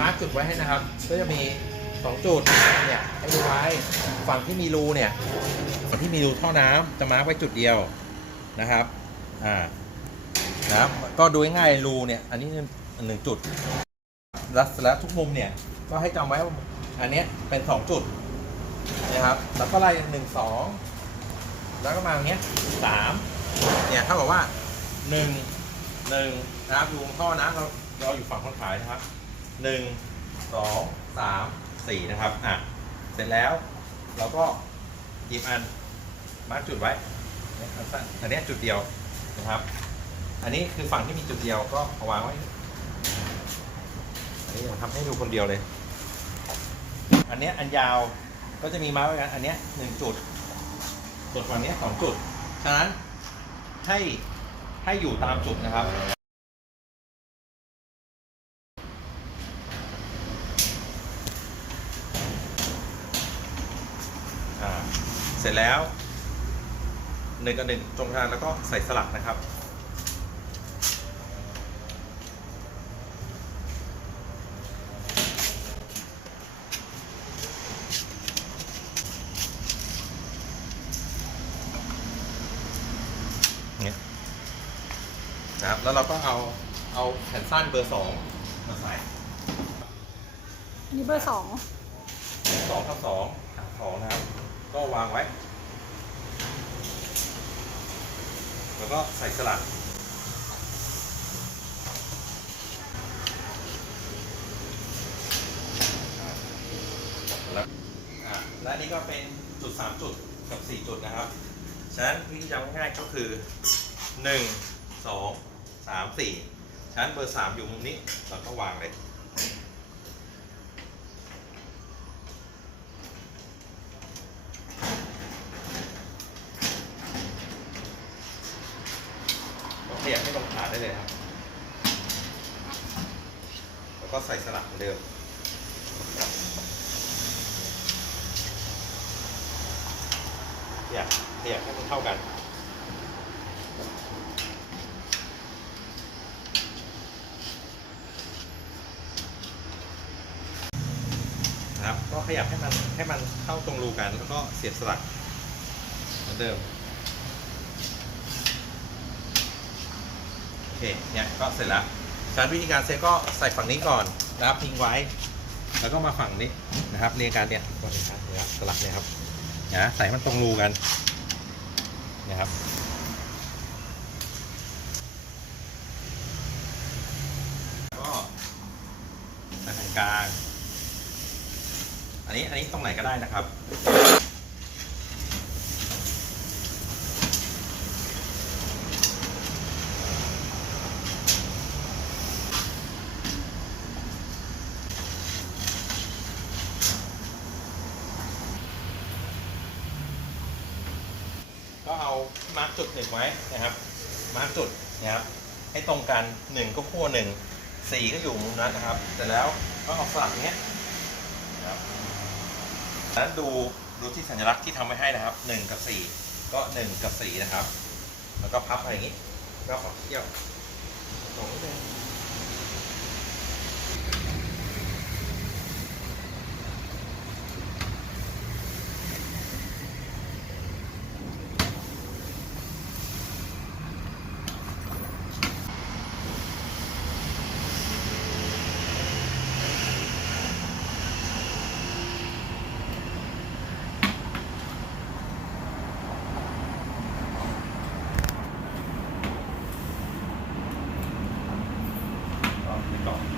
มาร์กจุดไว้ให้นะครับ ก็จะมีสองจุดเนี่ยให้ดูไว้ฝั่งที่มีรูเนี่ยฝั่งที่มีรูท่อน้ำจะมาร์กไว้จุดเดียวนะครับอ่านะครับก็ดูง่ายรูเนี่ยอันนี้หนึ่งจุดแล้วแล้วทุกมุมเนี่ยก็ให้จำไว้ว่าอันนี้เป็นสองจุดนะครับแล้วก็ไล่หนึ่งสองแล้วก็มาอย่างเงี้ยสามเนี่ยเท่ากับว่าหนึ่งหนึ่งนะครับดูท่อนะเราเราอยู่ฝั่งคนขายนะครับ หนึ่งสองสามสี่นะครับอะเสร็จแล้วเราก็หยิบอันมาร์กจุดไว้อันสั้นอันเนี้จุดเดียวนะครับ อันนี้คือฝั่งที่มีจุดเดียวก็เอาวางไว้อันนี้ผมทำให้ดูคนเดียวเลย อันนี้อันยาวก็จะมีมาร์กไว้กันอันนี้หนึ่งจุดส่วนฝั่งเนี้ยสองจุด ฉะนั้นให้ให้อยู่ตามจุดนะครับ เสร็จแล้วหนึ่งกับหนึ่งตรงกลางแล้วก็ใส่สลักนะครับ เนี่ยนะครับ แล้วเราก็เอาเอาแผ่นสั้นเบอร์สองมาใส่อันนี้เบอร์สองสองทับสองหารสองนะครับก็ วางไว้ แล้วก็ใส่สลักแล้วอะและนนี้ก็เป็นจุดสามจุดกับสี่จุดนะครับ ฉะนั้นวิธีจำง่ายๆก็คือหนึ่งสองสามสี่ชั้นเบอร์สามอยู่มุมนี้เราก็วางเลย เราขยับให้ตรงขา ได้เลยครับ แล้วก็ใส่สลักเหมือนเดิมขยับขยับให้มันเท่ากันนะครับก็ขยับให้มันให้มันเข้าตรงรูกัน แล้วก็เสียบสลักเหมือนเดิม โอ เคเนี่ยก็เสร็จแล้วการวิธีการเซตก็ใส่ฝั่งนี้ก่อนนะครับทิ้งไว้ แล้วก็มาฝั่งนี้นะครับเรียงกันเนี่ยก็เห็นครับเนี่ยสลักเนี่ยครับนะใส่มันตรงรูกันนะครับก็ใส่ตรงกลางอันนี้อันนี้ตรงไหนก็ได้นะครับ ก็เอามาร์กจุดหนึ่งไว้นะครับ มาร์กจุดนะครับ ให้ตรงกันหนึ่งก็ขั้วหนึ่งสี่ก็อยู่มุมนั้นนะครับ เสร็จแล้วก็เอาสลักเนี้ยนะครับแล้วดูดูที่สัญลักษณ์ที่ทำไว้ให้นะครับหนึ่งกับสี่ก็หนึ่งกับสี่นะครับ แล้วก็พับอะไรอย่างนี้ ก็ขอเที่ยว ต่อ